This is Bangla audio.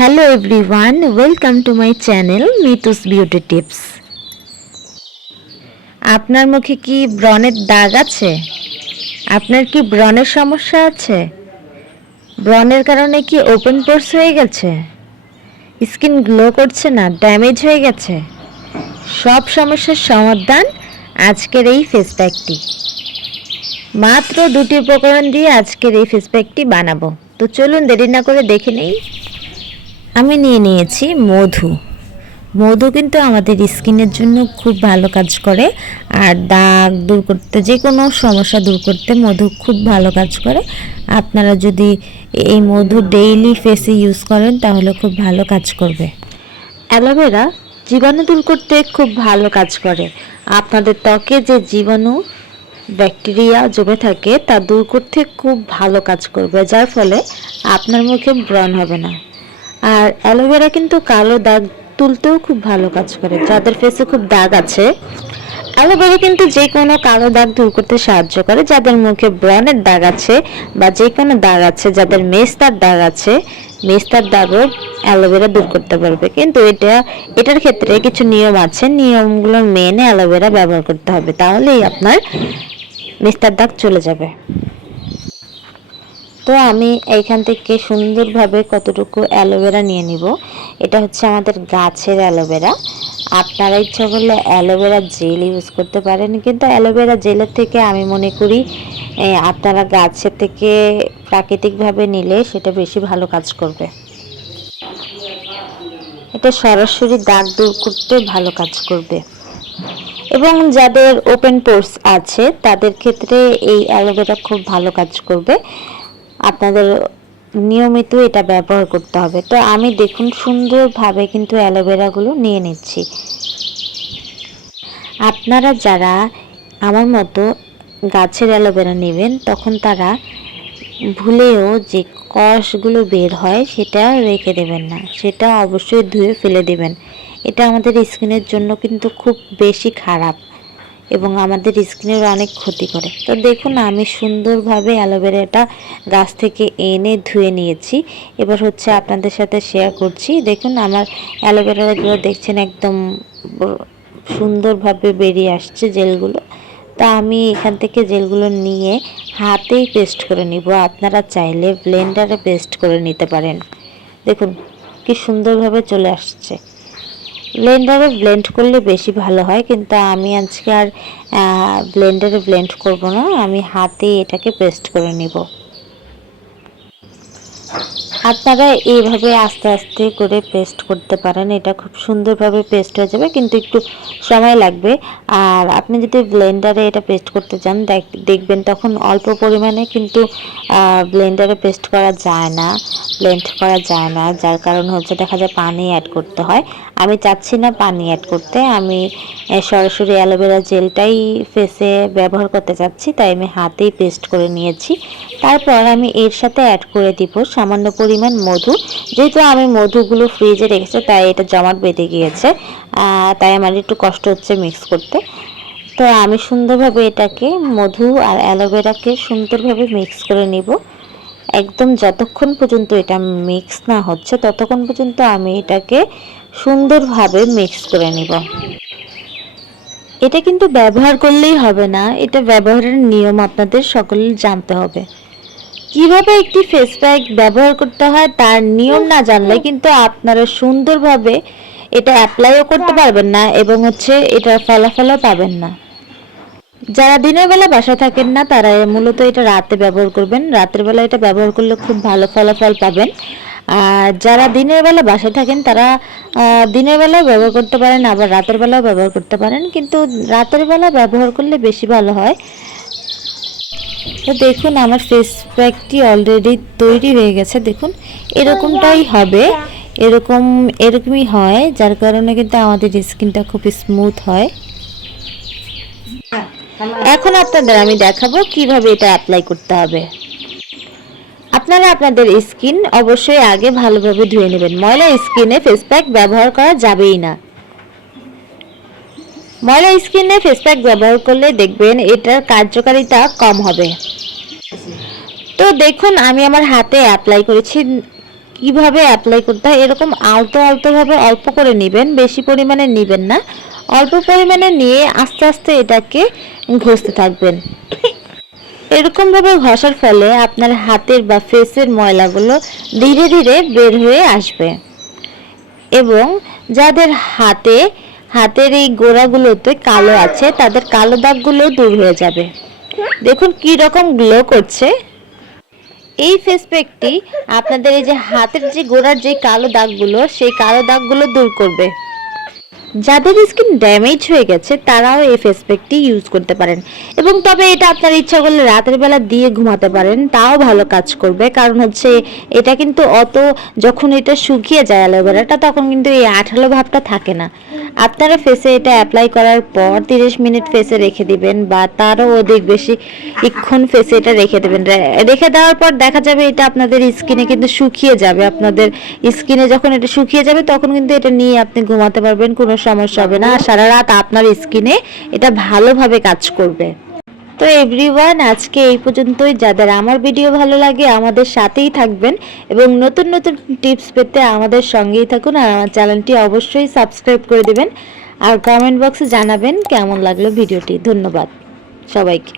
Hello everyone, welcome to my channel Mitu's Beauty Tips. আপনার মুখে কি ব্রণের দাগ আছে? আপনার কি ব্রণের সমস্যা আছে? ব্রণের কারণে কি ওপেন পোরস হয়ে গেছে? স্কিন গ্লো করছে না, ড্যামেজ হয়ে গেছে? সব সমস্যার সমাধান আজকের এই ফেস প্যাকটি। মাত্র দুটি উপকরণ দিয়ে আজকের এই ফেস প্যাকটি বানাবো। তো চলুন দেরি না করে দেখে নেই। আমি নিয়ে নিয়েছি মধু। মধু কিন্তু আমাদের স্কিনের জন্য খুব ভালো কাজ করে, আর দাগ দূর করতে, যে কোনো সমস্যা দূর করতে মধু খুব ভালো কাজ করে। আপনারা যদি এই মধু ডেইলি ফেসে ইউজ করেন তাহলে খুব ভালো কাজ করবে। অ্যালোভেরা জীবাণু দূর করতে খুব ভালো কাজ করে। আপনাদের ত্বকে যে জীবাণু ব্যাকটেরিয়া জমে থাকে তা দূর করতে খুব ভালো কাজ করবে, যার ফলে আপনার মুখে ব্রণ হবে না। আর অ্যালোভেরা কিন্তু কালো দাগ তুলতেও খুব ভালো কাজ করে। যাদের ফেসে খুব দাগ আছে, অ্যালোভেরা কিন্তু যে কোনো কালো দাগ দূর করতে সাহায্য করে। যাদের মুখে ব্রণের দাগ আছে বা যে কোনো দাগ আছে, যাদের মেস্তার দাগ আছে, মেস্তার দাগও অ্যালোভেরা দূর করতে পারবে। কিন্তু এটার ক্ষেত্রে কিছু নিয়ম আছে, নিয়মগুলো মেনে অ্যালোভেরা ব্যবহার করতে হবে, তাহলেই আপনার মেস্তার দাগ চলে যাবে। তো আমি এইখান থেকে সুন্দরভাবে কতটুকু অ্যালোভেরা নিয়ে নিব। এটা হচ্ছে আমাদের গাছের অ্যালোভেরা। আপনারা ইচ্ছা করলে অ্যালোভেরা জেল ইউজ করতে পারেন, কিন্তু অ্যালোভেরা জেলের থেকে আমি মনে করি আপনারা গাছের থেকে প্রাকৃতিকভাবে নিলে সেটা বেশি ভালো কাজ করবে। এটা সরাসরি দাগ দূর করতে ভালো কাজ করবে, এবং যাদের ওপেন পোরস আছে তাদের ক্ষেত্রে এই অ্যালোভেরা খুব ভালো কাজ করবে। আপনাদের নিয়মিত এটা ব্যবহার করতে হবে। তো আমি দেখুন সুন্দরভাবে কিন্তু অ্যালোভেরাগুলো নিয়ে নিচ্ছি। আপনারা যারা আমার মতো গাছের অ্যালোভেরা নেবেন, তখন তারা ভুলেও যে কষগুলো বের হয় সেটা রেখে দেবেন না, সেটা অবশ্যই ধুয়ে ফেলে দেবেন। এটা আমাদের স্কিনের জন্য কিন্তু খুব বেশি খারাপ এবং আমাদের স্কিনের অনেক ক্ষতি করে। তো দেখুন আমি সুন্দরভাবে অ্যালোভেরাটা গাছ থেকে এনে ধুয়ে নিয়েছি। এবার হচ্ছে আপনাদের সাথে শেয়ার করছি। দেখুন আমার অ্যালোভেরাগুলো দেখছেন একদম সুন্দরভাবে বেরিয়ে আসছে জেলগুলো। তা আমি এখান থেকে জেলগুলো নিয়ে হাতেই পেস্ট করে নিব। আপনারা চাইলে ব্লেন্ডারে পেস্ট করে নিতে পারেন। দেখুন কি সুন্দরভাবে চলে আসছে। ব্লেন্ডারে ব্লেন্ড করলে বেশি ভালো হয়, কিন্তু আমি আজকে আর ব্লেন্ডারে ব্লেন্ড করব না, আমি হাতে এটাকে পেস্ট করে নিব। আপনারা এইভাবে আস্তে আস্তে করে পেস্ট করতে পারেন, এটা খুব সুন্দরভাবে পেস্ট হয়ে যাবে, কিন্তু একটু সময় লাগবে। আর আপনি যদি ব্লেন্ডারে এটা পেস্ট করতে চান দেখবেন তখন অল্প পরিমাণে কিন্তু ব্লেন্ডারে পেস্ট করা যায় না, ব্লেন্ড করা যায় না, যার কারণ হচ্ছে দেখা যায় পানি অ্যাড করতে হয়। আমি চাচ্ছি না পানি অ্যাড করতে, আমি সরাসরি অ্যালোভেরা জেলটাই ফেসে ব্যবহার করতে চাচ্ছি, তাই আমি হাতেই পেস্ট করে নিয়েছি। তারপর আমি এর সাথে অ্যাড করে দিব সামান্য পরিমাণ মধু। যেহেতু আমি মধুগুলো ফ্রিজে রেখেছি তাই এটা জমাট বেঁধে গিয়েছে, তাই আমার একটু কষ্ট হচ্ছে মিক্স করতে। তো আমি সুন্দরভাবে এটাকে মধু আর অ্যালোভেরাকে সুন্দরভাবে মিক্স করে নিব। একদম যতক্ষণ পর্যন্ত এটা মিক্স না হচ্ছে ততক্ষণ পর্যন্ত আমি এটাকে সুন্দরভাবে মিক্স করে নিব। এটা কিন্তু ব্যবহার করলেই হবে না, এটা ব্যবহারের নিয়ম আপনাদের সকলের জানতে হবে। কিভাবে একটি ফেস প্যাক ব্যবহার করতে হয় তার নিয়ম না জানলে কিন্তু আপনারা সুন্দরভাবে এটা অ্যাপ্লাইও করতে পারবেন না, এবং হচ্ছে এটার ফলাফলও পাবেন না। যারা দিনের বেলা বাসায় থাকেন না তারা মূলত এটা রাতে ব্যবহার করবেন। রাতের বেলা এটা ব্যবহার করলে খুব ভালো ফলাফল পাবেন। আর যারা দিনের বেলা বাসায় থাকেন তারা দিনের বেলাও ব্যবহার করতে পারেন, আবার রাতের বেলাও ব্যবহার করতে পারেন, কিন্তু রাতের বেলা ব্যবহার করলে বেশি ভালো হয়। তো দেখুন আমার ফেস প্যাকটি অলরেডি তৈরি হয়ে গেছে। দেখুন এরকমটাই হবে, এরকমই হয়, যার কারণে কিন্তু আমাদের স্কিনটা খুব স্মুথ হয়। এখন আপনাদের আমি দেখাবো কিভাবে এটা অ্যাপ্লাই করতে হবে। আপনারা আপনাদের স্কিন অবশ্যই আগে ভালোভাবে ধুয়ে নেবেন। ময়লা স্কিনে ফেস প্যাক ব্যবহার করা যাবেই না। ময়লা স্কিনে ফেস প্যাক ব্যবহার করলে দেখবেন এটার কার্যকারিতা কম হবে। তো দেখুন আমি আমার হাতে অ্যাপ্লাই করেছি, কিভাবে অ্যাপ্লাই করতে হয় এরকম আলতো আলতোভাবে অল্প করে নেবেন, বেশি পরিমাণে নেবেন না, অল্প পরিমাণে নিয়ে আস্তে আস্তে এটাকে ঘষতে থাকবেন। এরকমভাবে ঘষার ফলে আপনার হাতের বা ফেসের ময়লাগুলো ধীরে ধীরে বের হয়ে আসবে এবং যাদের হাতের এই গোড়াগুলোতে কালো আছে তাদের কালো দাগগুলো দূর হয়ে যাবে। দেখুন কি রকম গ্লো করছে। এই ফেস প্যাকটি আপনাদের এই যে হাতের যে গোড়ার যে কালো দাগগুলো সেই কালো দাগগুলো দূর করবে। যাদের স্কিন ড্যামেজ হয়ে গেছে তারাও এই ফেস প্যাকটি ইউজ করতে পারেন এবং তবে এটা আপনার ইচ্ছা করলে রাতের বেলা দিয়ে ঘুমাতে পারেন, তাও ভালো কাজ করবে। কারণ হচ্ছে এটা কিন্তু যখন এটা শুকিয়ে যায় অ্যালোভেরাটা তখন কিন্তু এই আঠালো ভাবটা থাকে না। আপনারা ফেসে এটা অ্যাপ্লাই করার পর 30 মিনিট ফেসে রেখে দিবেন বা তারও অধিক বেশিক্ষণ ফেসে এটা রেখে দেবেন। রেখে দেওয়ার পর দেখা যাবে এটা আপনাদের স্কিনে কিন্তু শুকিয়ে যাবে। আপনাদের স্কিনে যখন এটা শুকিয়ে যাবে তখন কিন্তু এটা নিয়ে আপনি ঘুমাতে পারবেন, কোনো সমস্যা হবে না। আর সারা রাত আপনার স্কিনে এটা ভালোভাবে কাজ করবে। তো এভরিওয়ান, আজকে এই পর্যন্তই। যাদের আমার ভিডিও ভালো লাগে আমাদের সাথেই থাকবেন এবং নতুন নতুন টিপস পেতে আমাদের সঙ্গেই থাকুন। আর আমার চ্যানেলটি অবশ্যই সাবস্ক্রাইব করে দিবেন আর কমেন্ট বক্সে জানাবেন কেমন লাগলো ভিডিওটি। ধন্যবাদ সবাইকে।